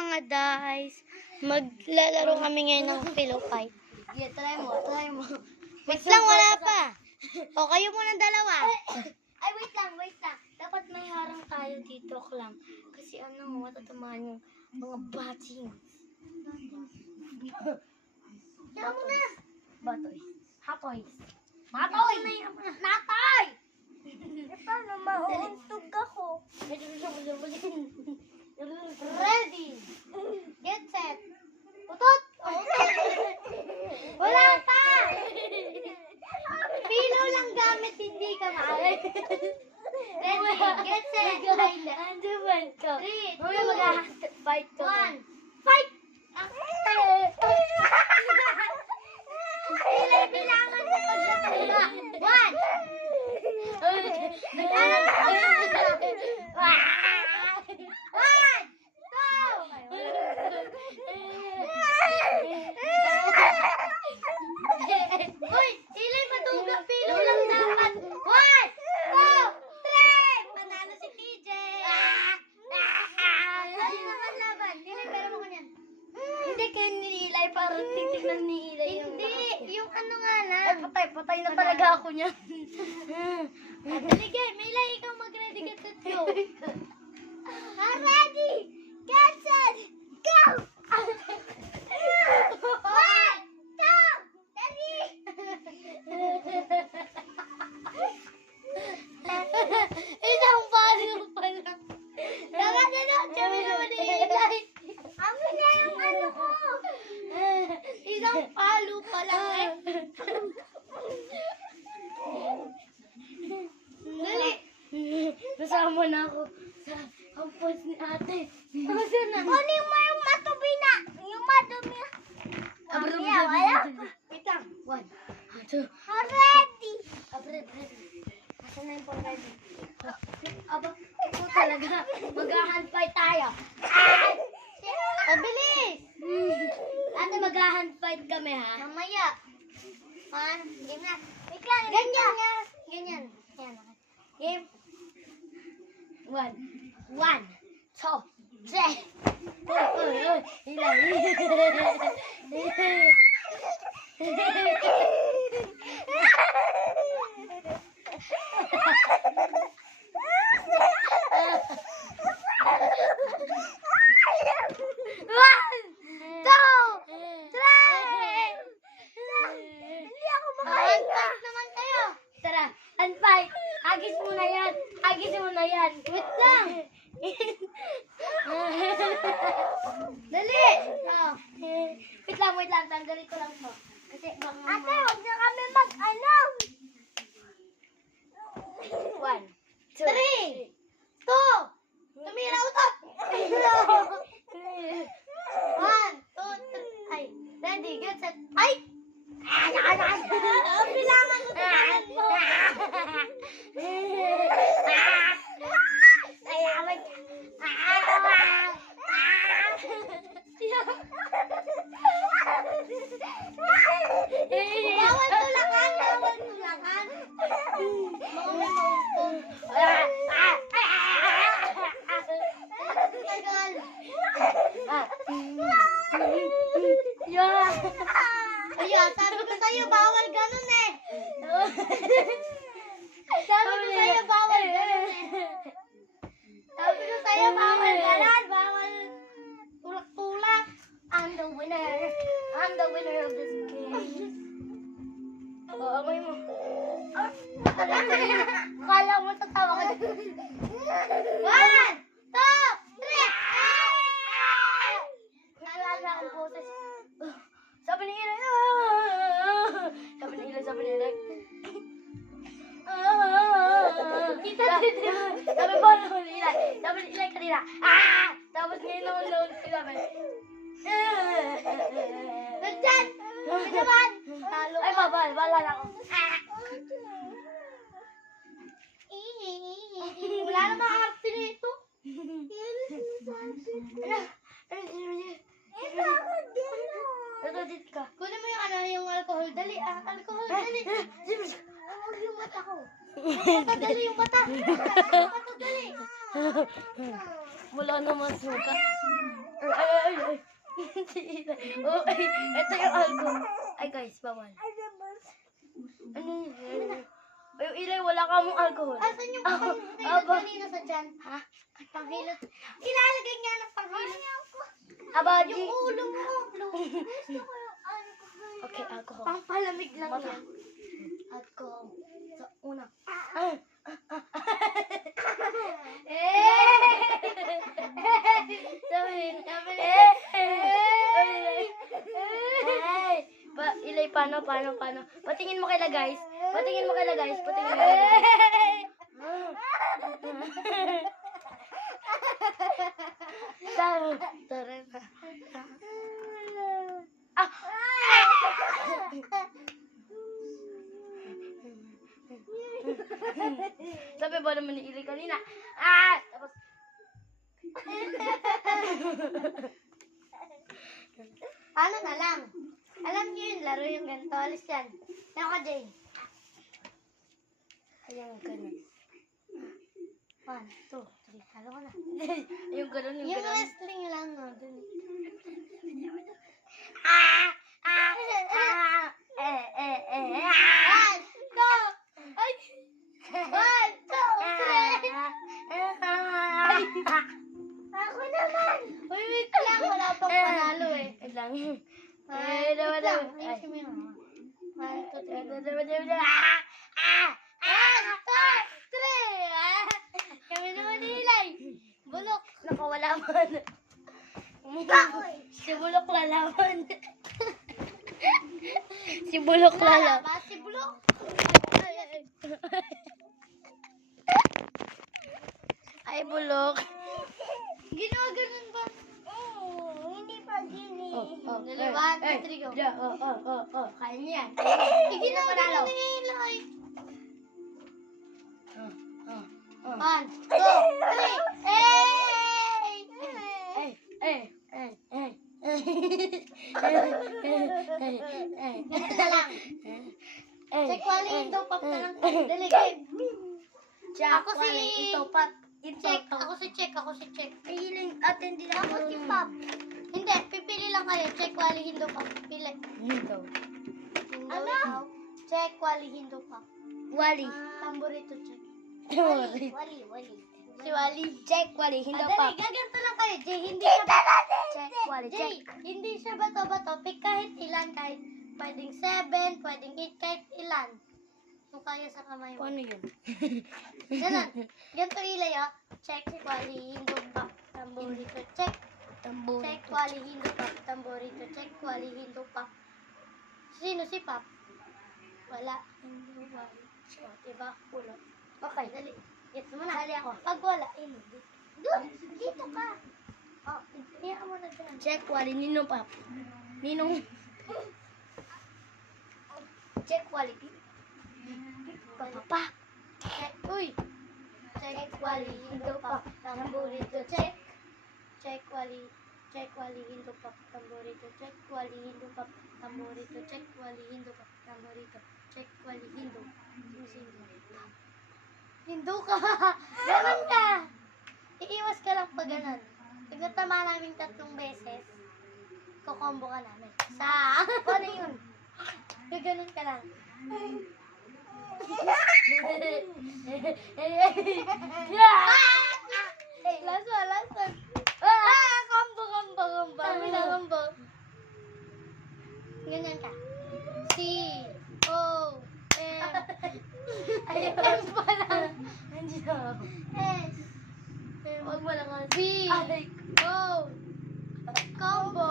mga guys? Maglalaro kami ngayon ng pillow fight. Yeah, try mo. Wait lang, wala pa. O, kayo muna dalawa. Ay, wait lang. Dapat may harang tayo dito lang. Kasi matatamaan yung mga bating. Kaya mo na. Batoy. Hatoy. Matoy! Natoy! Paano mauuntog ako? Ready! Get set! Utot! Wala pa! Pillow lang gamit, hindi ka maaari. Ready! Get set! Anduman ka. 3, 2, 1, fight ka. Fight! Pilay bilangan sa pagkakula. 1, 2, 3! Uy! Ilay matuga! Pillow lang dapat! 1, 2, 3! Panalo si TJ! Ayun naman laban! Ilay, pero mo kanyan. Hindi kayo ni Ilay, parang titignan ni Ilay. Hindi! Yung ano nga lang. Patay na talaga ako niyan. Sige, Milay, ikaw mag-ready get set go. Ready! Get set! Go! 1, 2, 3! Isang palo pa lang. Dapat na, sabi naman ni Ilay. Ako na yung ano ko. Isang palo pa lang eh. Dali. Nasama na ako sa hampos ni ate. Kasi na. Kunin mo yung matubi na. Yung madumi. Wala. Wait lang. 1, 2. Ready. Ready. Asan na yung pang ready? Ito talaga. Mag-hand fight tayo. Bilis! Ate, mag-hand fight kami ha? Mamaya. Game na. Wait lang. Ganyan. Game. 1, 2, Hindi ako makahinga. Naman kayo. Tara, unfight. Agis mo na yan. Wait lang. Dali. Wait lang. Tanggalin ko lang to. Kasi baka ate, huwag na kami mag-alam. 1, 2, 3. Tumira utot. 1, 2, 3. Ay, ready, get set. Ay! Bilangan mo. Bawal tulakan. Ayan, sabi ko sa'yo, bawal ganun eh. Sabi ko sa'yo, bawal tulak-tulak. I'm the winner of this game. Amoy mo. Akala mo tatawa ka. 1, 2, 3! Naalala akong boses. Sabi ni Ilay. Sabi po naman ni Ilay. Sabi ni Ilay kanina. Tapos ngayon naman sabi. Nandyan! Sabi naman! Ay, bala na ako. Wala na mga arte nito. Ito, dit ka. Kunin mo yung alcohol. Dali, alcohol, dali. Huwag yung mata ko. Dali yung mata. Dali. Wala naman suka. Okay, ito yung alcohol. Ay guys, bawal. Ano yun? Yung ilay, wala ka mong alcohol. Asan yung panghilot kanina sa dyan? Ha? Panghilot. Ilalagay niya ng panghilot. Aba, Yung ulo mo. Okay, alcohol. Pampalamig lang Mata. yan. Alcohol. Sa una. Ilay, paano? Patingin mo kaila, guys. Patingin mo kaila, guys. Tara na. Sabi ba naman ni Ilay kanina? Tapos, Ano na lang? Alam niyo yung laro yung ganito. Alis yan. Yan ka, Jay. ayan, ganun. 1, 2, 3. Halo ka na. Yung ganun, yung Yung ganun. wrestling lang. No? Dun. One, two. Ay! 1, 2, 3. Ako naman. Uy, wait lang. Wala pang panalo eh. Wait lang. Wait lang. Ayusin mo yun. 1, 2, 3. 1, 2, 3. Kami naman nilay. Bulok. Nakawala man. Si Bulok lalaman. Si Bulok lalaman. Ba si Bulok? Ay, Bulok. Ginawa ganun ba? Hindi pa gini. Dalawa, 1, 2, 3, go. Kaya niya. Ginawa ganun na nilay. 1, 2, 3. Ganito na lang. Check wali yung daw pop na lang. Dali, game. Ako si... Check. Ako si Check. Ay, hiling atin din Ako si Pop. Hindi, pipili lang kayo. Check wali hindo pop. Pili. Hindo. Ano? Check wali hindo pop. Wali. Tamborito check. Wali. Wali. Si Wali. Check, wali. Hindo Dali, pa. gaganto lang kayo. Jay, hindi siya Check, wali. Jay, Check. hindi siya bato-bato. Pick kahit ilan, kahit pwedeng 7, pwedeng 8, kahit ilan. Kung kaya sa kamay mo. Paano yun? Ganun. Ganito ilay, oh. Check, wali, hindo pop. Tamborito check. Tambo. Check, wali, hindo pop. Tamborito check, wali, hindo pop. Sino si Pop? Wala. Hindo, wali. O, diba? Ulo. Okay, dali. Gets mo na. Dali ako. Pag wala, hindi. Doon! Dito ka! Oh, iyan mo na dyan. Check, wali. Ninong pa. Ninong. Check quality. Pa. Check. Uy! Check quality. Hindo pa. Tamborito check. Check quality. Check quality. Hindo pa. Tamborito check. Quality. Hindo pa. Tamborito check. Quality. Hindo pa. Tamborito check. Quality. Hindo. Hindo ka! Ganun ka! Iiwas ka lang pag ganun. Pag natama namin 3 beses, kukombo ka namin. Paano yun? Pag ganun ka lang. Last one. Combo. Kami na combo. Ganyan ka. C, O, M. M pa lang. S. Huwag mo lang. V, O, combo.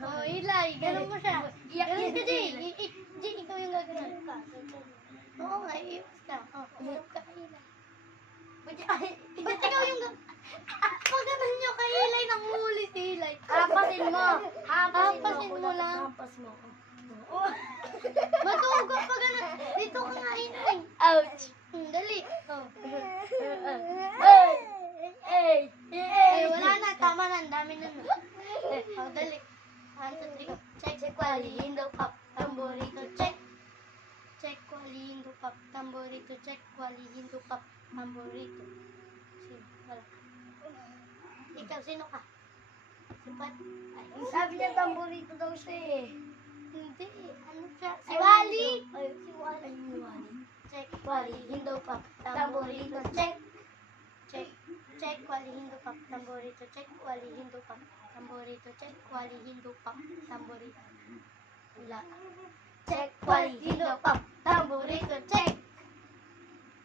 O, ilay. Ganun mo siya. Ganun ka, Jay. Jay, ikaw yung gagawin. Oo nga, iiwas ka. Ganun ka, ilay. Ba't ikaw yung pag ganun nyo kay ilay, nanguhuli si ilay. Hapasin mo. Hapasin mo Dapat lang. Hapas mo. Matugot pa ganun. Dito ka nga ilay. Ouch. Dali. Oh. Hey. Wala na. Tama na. Ang dami na. Oh, dali. 1, 2, 3. Check quali. Hindo pop. Tamborito. Check. Check quali. Hindo pop. Tamborito. Check quali. Hindo pop. Tamborito. Sino? Wala. Ikaw, sino ka? Sipat. Sabi niya tamborito daw siya eh. Hindi. Ano siya? Si Wally. Ay, si Wally. Ay, ni Wally. Check. Wally, Hindo pa. Tamborito, check. Check. Check. Wally Hindu Pop. Tamborito. Check. Wally Hindu Pop. Tamborito. Check. Wally Hindu Pop. Tamborito. Wala. Check, Wally, Hindo pa. Tamborito, check.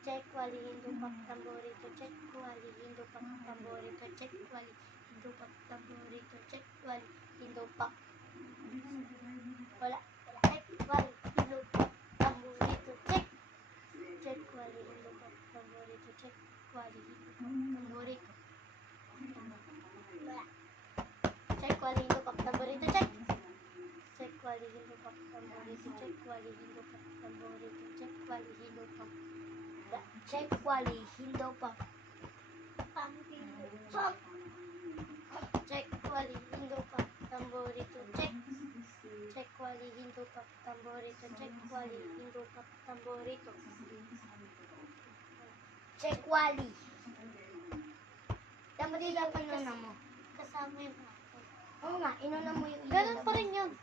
Check. Wally Hindu Pop. Tamborito. Check. Wally Hindu Pop. Tamborito. Check. Wally Hindu Pop. Tamborito. Check. Wally Hindu Pop. Wala. Check. Wally Hindu Pop. Tamborito. Check. Check. Wally Hindu Pop. Tamborito. Check. Wally Hindu Pop. Tamborito. Wala. Check. Wally Hindu Pop. Tamborito. Check. Check. Wally Hindu Pop. Tamborito. Check. Wally Hindu Pop. Tamborito. Check. Wally Hindu Pop. Check, Wally, Hindo pa. Check. Check. Wally Hindu Pop. Tamborito. Check. Check. Wally Hindu Pop. Tamborito. Check. Wally Hindu Pop. Tamborito. Check, Wally. Tamborito pa inuna mo. Kasama yung ako. Oo nga, inuna mo yung Ganun pa rin yun.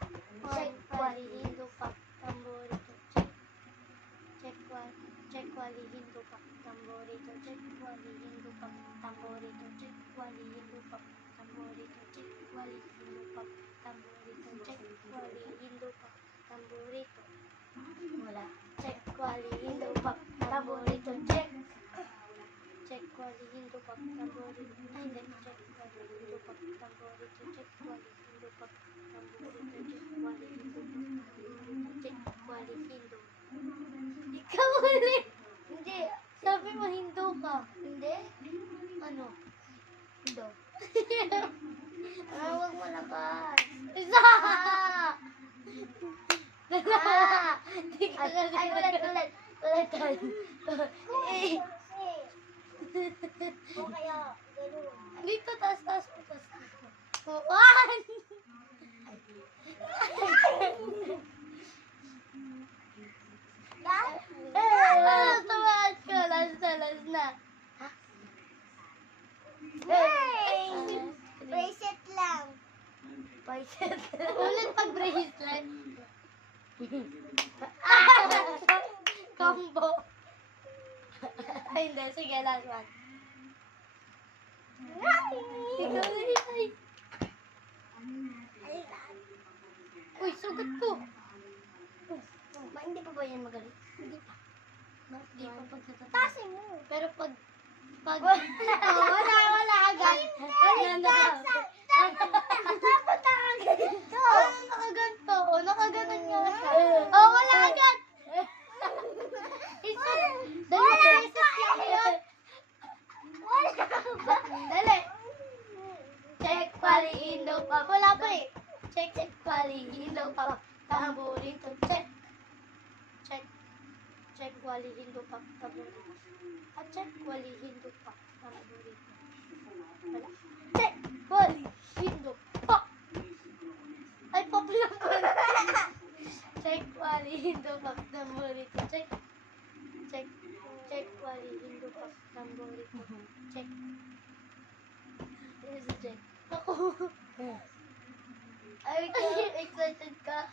Check, Wally Hindu Pop. Tamborito. Check. Check. Check. Wally Hindu Pop. Tamborito. Check. Wally Hindu Pop. Tamborito. Check. Wally Hindu Pop. Tamborito. Check. Wally Hindu Pop. Tamborito. Check. Wally Hindu Pop. Tamborito. Wala. Check. Wally Hindu Pop. Tamborito. Check. Check. Wally Hindu Pop. Tamborito. Ay, hindi. Check. Wally Hindu Pop. Tamborito. Check. Wally Hindu Pop. Tamborito. Check. Wally Hindu Pop. Tamborito. Check. Wally Hindu. Ikaw ulit. Hindi. Sabi mo Hindu ka. Hindi. Ano? Hindo. Huwag mo labas. Isa! Ah! Di ka kasi Ay, ulit. Ulit tayo. O kaya, gano'n. Dito, taas mo. One! Tumaas ko. Last na. Hey! Bracelet lang. Bicep. Ulit pag bracelet. Combo. Ay, hindi. Sige, last one. Ikaw na yun. Uy, sugat ko. Hindi pa ba yan magaling? Hindi pa. Hindi pa pagkatapos. Tasin mo. Pero pag wala agad. Ano na? Napunta ka ganito. Nakaganto. Nakaganon nga siya. Oh, wala agad. Isa. Dali, isa lang yun. Wala ba? Dali. Check, Wally, Hindu Pop. Wala pa eh. Check, Wally, Hindu Pop. Tamborito. Check. Check. Check, Wally, Hindu Pop. Tamborito. At check, Wally, Hindu Pop. Tamborito. Wala. Check, Wally, Hindu Pop. Ay, pop lang pala. Check, Wally, Hindu Pop. Tamborito. Check. Check. Check, Wally, Hindu Pop. Tamborito. Check. Ano si Check? Ako. Ay, excited ka.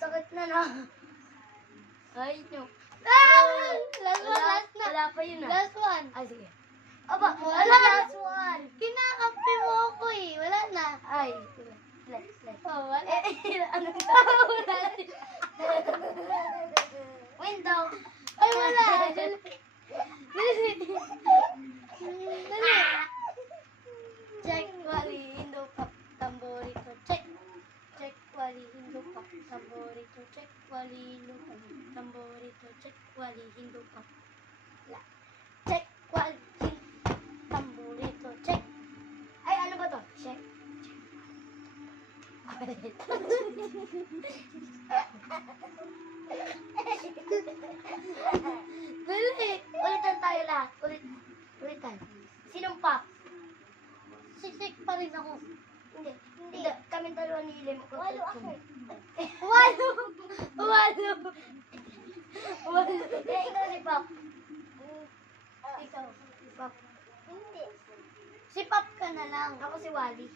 Sakit na na. Ay, no. Ah! Last one, last na. Wala pa yun ah. Last one. Ay, sige. Aba, Wala. last one. Kinakampi mo ako eh. Wala na. Ay, let's. Oh, wala. Ano Wala. Window. Ay, wala. Dali. Dali. Check, Wally, Hindu Pop. Tamborito. Check. Check, Wally, Hindu Pop. Tamborito. Check, Wally, Hindu Pop. Tamborito. Check, Wally, Hindu Pop. Wala. Check, Wally, Tamborito. Check. Ay, ano ba to? Check. Dali. Ulitan tayo lahat. Ulitan. Sinong pop? Siksik pa rin ako. Hindi. Kaming dalawa ni Ilem. Walo ako. Walo. Eh, ikaw si Pop. Ikaw. Si Pop. Hindi. Si Pop ka na lang. Ako si Wally.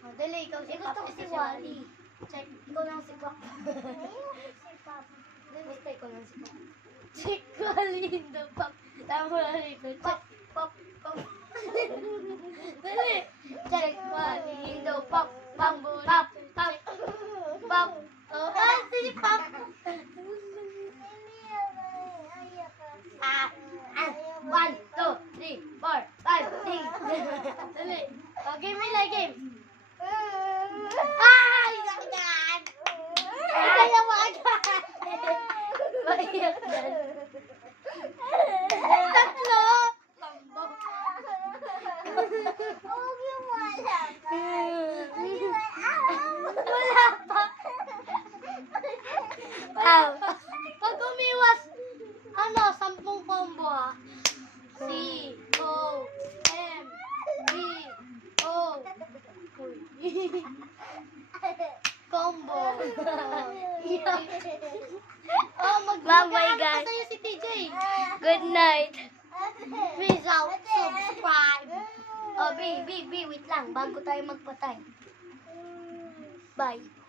Oh, dali, ikaw si Gusto Pop. ko ito si si Wally. Check. Ikaw lang si Pop. Basta ikaw lang si Pop. Check Wally in the Pop. Tama na rin ko. Check. Pop, Pop. Dali. Check Wally in the Pop. Pop, Pop, Pop. Pop. Oh, si Pop. Ah, 1, 2, 3, 4, 5, 6. Dali. Oh, game nila, game. Ay, sakit! Ay, na maagad. Maiyak na. Tatlo. Tambo. Wala pa. Ow. Pag umiwas, 10 combo ha. C, O, M, B, O. Combo. Oh, Bye-bye, guys. sa'yo si TJ. Good night. Please out, subscribe. Oh, B, wait lang. Bago tayo magpatay. Bye.